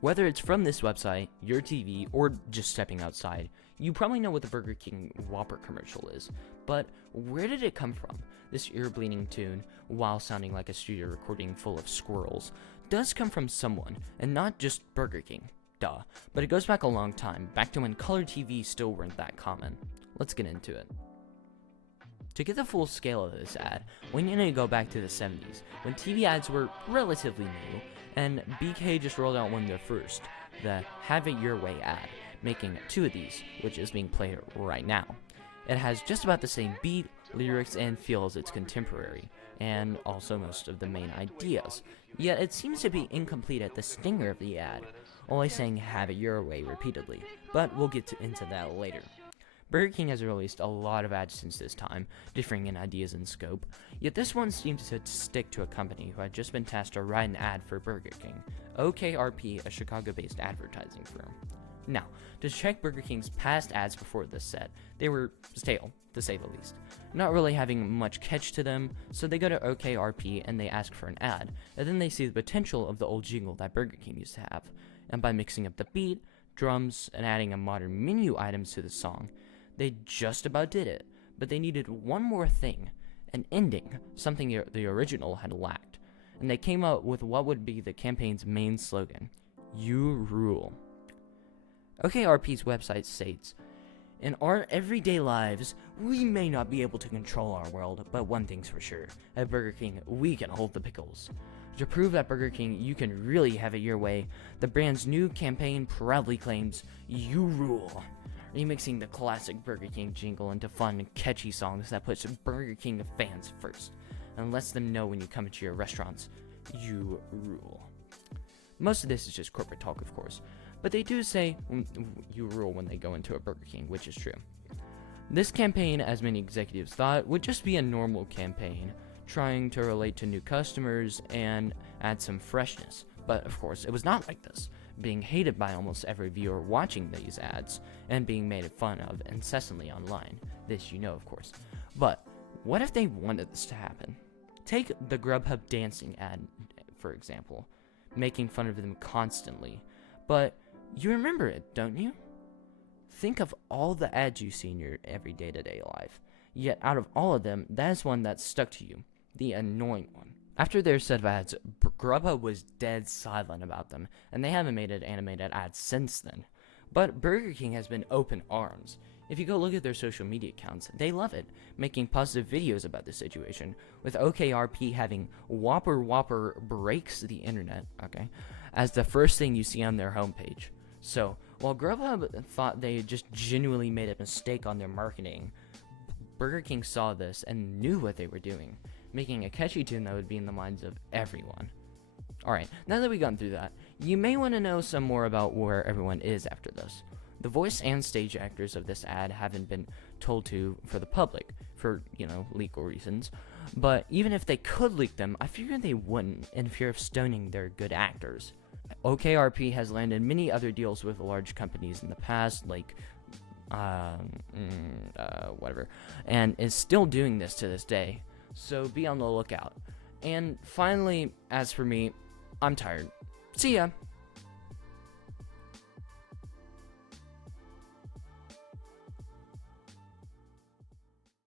Whether it's from this website, your TV, or just stepping outside, you probably know what the Burger King Whopper commercial is. But where did it come from? This ear-bleeding tune, while sounding like a studio recording full of squirrels, does come from someone, and not just Burger King. Duh. But it goes back a long time, back to when color TV still weren't that common. Let's get into it. To get the full scale of this ad, we need to go back to the 70s, when TV ads were relatively new, and BK just rolled out one of their first, the Have It Your Way ad, making 2 of these, which is being played right now. It has just about the same beat, lyrics, and feel as its contemporary, and also most of the main ideas, yet it seems to be incomplete at the stinger of the ad, only saying Have It Your Way repeatedly, but we'll get into that later. Burger King has released a lot of ads since this time, differing in ideas and scope, yet this one seems to stick to a company who had just been tasked to write an ad for Burger King, OKRP, a Chicago-based advertising firm. Now, to check Burger King's past ads before this set, they were stale, to say the least, not really having much catch to them, so they go to OKRP and they ask for an ad, and then they see the potential of the old jingle that Burger King used to have, and by mixing up the beat, drums, and adding a modern menu items to the song, they just about did it, but they needed one more thing, an ending, something the original had lacked, and they came up with what would be the campaign's main slogan, You Rule. OKRP's website states, in our everyday lives, we may not be able to control our world, but one thing's for sure, at Burger King, we can hold the pickles. To prove that Burger King, you can really have it your way, the brand's new campaign proudly claims, You Rule, remixing the classic Burger King jingle into fun, catchy songs that puts Burger King fans first, and lets them know when you come into your restaurants, you rule. Most of this is just corporate talk, of course, but they do say you rule when they go into a Burger King, which is true. This campaign, as many executives thought, would just be a normal campaign, trying to relate to new customers and add some freshness, but of course it was not like this, being hated by almost every viewer watching these ads, and being made fun of incessantly online. This you know, of course. But what if they wanted this to happen? Take the Grubhub dancing ad, for example, making fun of them constantly. But you remember it, don't you? Think of all the ads you see in your everyday to-day life. Yet out of all of them, that is one that stuck to you, the annoying one. After their set of ads, Grubhub was dead silent about them, and they haven't made an animated ad since then. But Burger King has been open arms. If you go look at their social media accounts, they love it, making positive videos about the situation, with OKRP having Whopper breaks the internet, okay, as the first thing you see on their homepage. So, while Grubhub thought they just genuinely made a mistake on their marketing, Burger King saw this and knew what they were doing, making a catchy tune that would be in the minds of everyone. Alright, now that we've gone through that, you may want to know some more about where everyone is after this. The voice and stage actors of this ad haven't been told to for the public, for, legal reasons, but even if they could leak them, I figure they wouldn't, in fear of stoning their good actors. OKRP has landed many other deals with large companies in the past, like whatever, and is still doing this to this day, so be on the lookout. And finally, as for me, I'm tired. See ya!